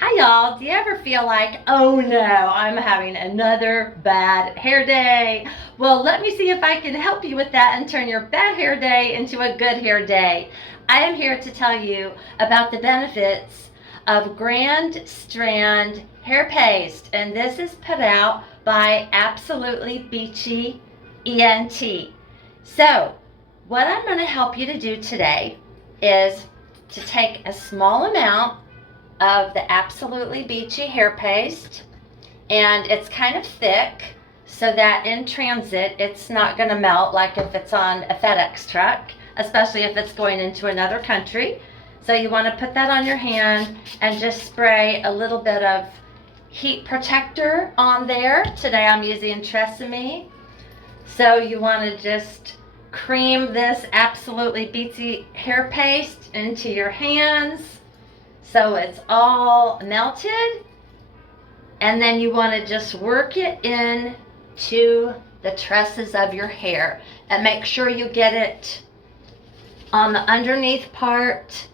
Hi y'all, do you ever feel like, oh no, I'm having another bad hair day? Well, let me see if I can help you with that and turn your bad hair day into a good hair day. I am here to tell you about the benefits of Grand Strand Hair Paste, and this is put out by Absolutely Beachy ENT. So, what I'm going to help you to do today is to take a small amount of the Absolutely Beachy hair paste, and it's kind of thick so that in transit it's not going to melt like if it's on a FedEx truck, especially if it's going into another country. So you want to put that on your hand and just spray a little bit of heat protector on there. Today I'm using Tresemme. So you want to just cream this Absolutely Beachy hair paste into your hands so it's all melted, and then you want to just work it in to the tresses of your hair and make sure you get it on the underneath part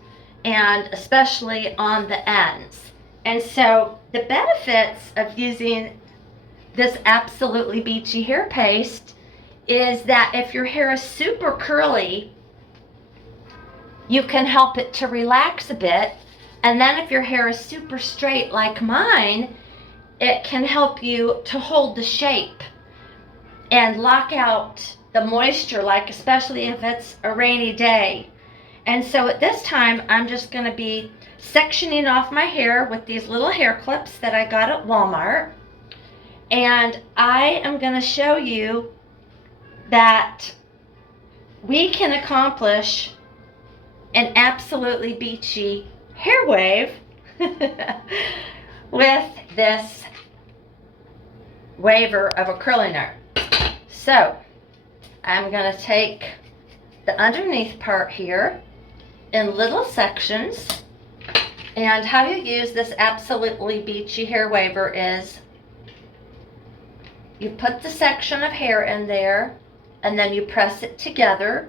and especially on the ends. And so the benefits of using this Absolutely Beachy hair paste is that if your hair is super curly, you can help it to relax a bit. And then if your hair is super straight like mine, it can help you to hold the shape and lock out the moisture, like especially if it's a rainy day. And so at this time, I'm just going to be sectioning off my hair with these little hair clips that I got at Walmart. And I am going to show you that we can accomplish an Absolutely Beachy hair wave with this waver of a curling iron. So I'm going to take the underneath part here in little sections, and how you use this Absolutely Beachy hair waver is you put the section of hair in there and then you press it together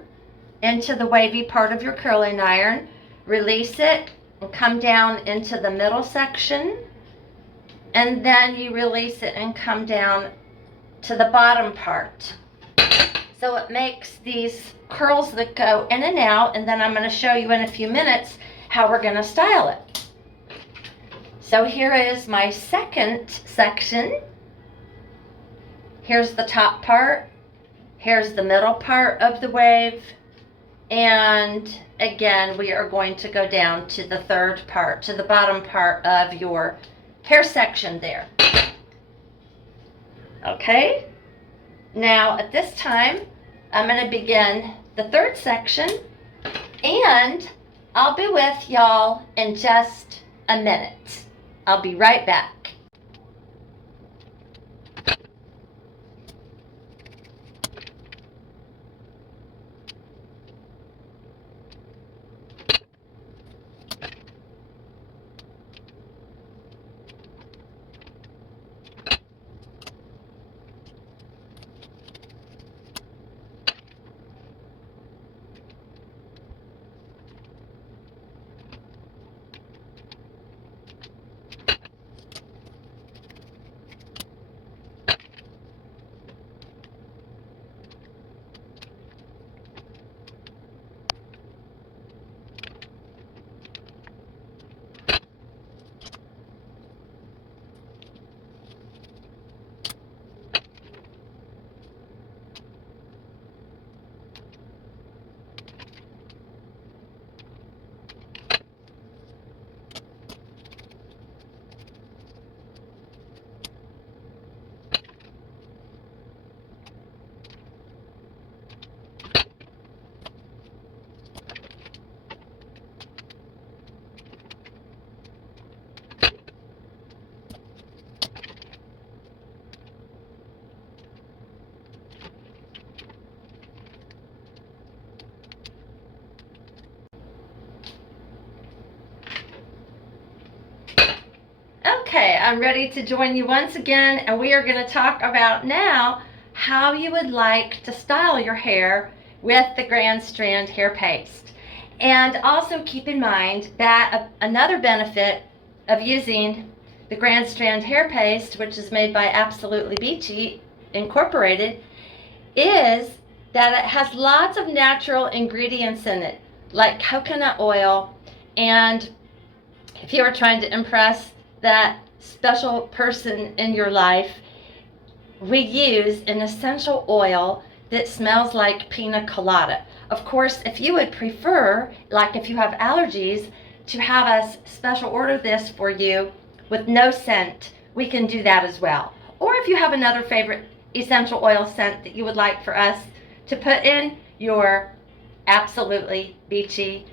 into the wavy part of your curling iron, release it and come down into the middle section, and then you release it and come down to the bottom part. So it makes these curls that go in and out, and then I'm going to show you in a few minutes how we're going to style it. So here is my second section. Here's the top part, here's the middle part of the wave, and again we are going to go down to the third part, to the bottom part of your hair section there. Okay, now at this time I'm going to begin the third section, and I'll be with y'all in just a minute. I'll be right back. Okay, I'm ready to join you once again, and we are going to talk about now how you would like to style your hair with the Grand Strand Hair Paste. And also keep in mind that another benefit of using the Grand Strand Hair Paste, which is made by Absolutely Beachy Incorporated, is that it has lots of natural ingredients in it, like coconut oil. And if you are trying to impress that special person in your life, we use an essential oil that smells like Pina Colada. Of course, if you would prefer, like if you have allergies, to have us special order this for you with no scent, we can do that as well. Or if you have another favorite essential oil scent that you would like for us to put in your Absolutely Beachy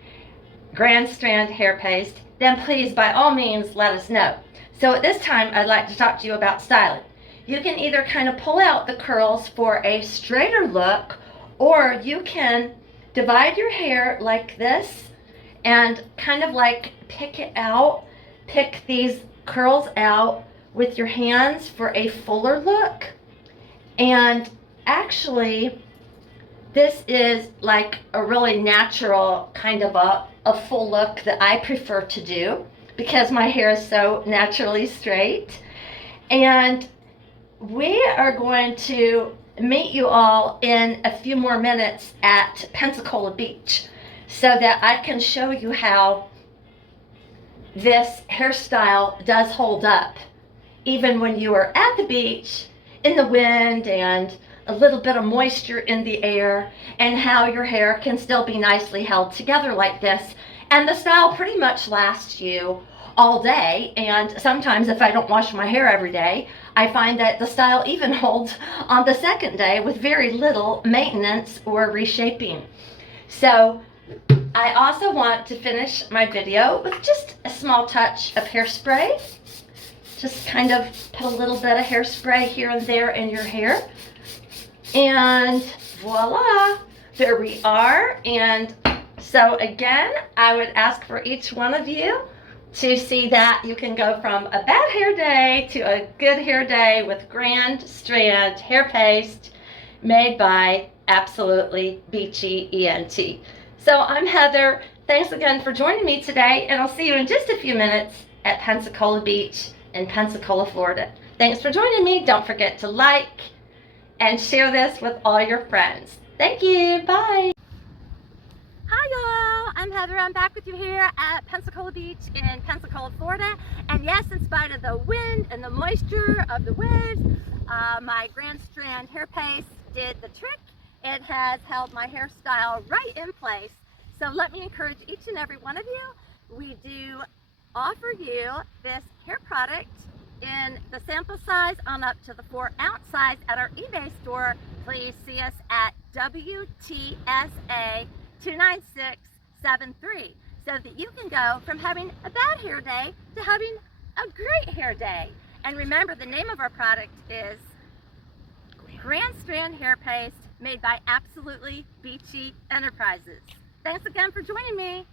Grand Strand Hair Paste, then please, by all means, let us know. So at this time, I'd like to talk to you about styling. You can either kind of pull out the curls for a straighter look, or you can divide your hair like this and kind of like pick these curls out with your hands for a fuller look. And actually, this is like a really natural kind of a full look that I prefer to do because my hair is so naturally straight. And we are going to meet you all in a few more minutes at Pensacola Beach so that I can show you how this hairstyle does hold up even when you are at the beach in the wind and a little bit of moisture in the air, and how your hair can still be nicely held together like this. And the style pretty much lasts you all day, and sometimes if I don't wash my hair every day, I find that the style even holds on the second day with very little maintenance or reshaping. So I also want to finish my video with just a small touch of hairspray. Just kind of put a little bit of hairspray here and there in your hair. And voila, there we are. And so again, I would ask for each one of you to see that you can go from a bad hair day to a good hair day with Grand Strand Hair Paste made by Absolutely Beachy ENT. So I'm Heather. Thanks again for joining me today, and I'll see you in just a few minutes at Pensacola Beach in Pensacola, Florida. Thanks for joining me. Don't forget to like and share this with all your friends. Thank you. Bye. Hi y'all, I'm Heather. I'm back with you here at Pensacola Beach in Pensacola, Florida. And yes, in spite of the wind and the moisture of the waves, my Grand Strand Hair Paste did the trick. It has held my hairstyle right in place. So let me encourage each and every one of you. We do offer you this hair product in the sample size on up to the 4-ounce size at our eBay store. Please see us at WTSA 29673 so that you can go from having a bad hair day to having a great hair day. And remember, the name of our product is Grand Strand Hair Paste, made by Absolutely Beachy Enterprises. Thanks again for joining me.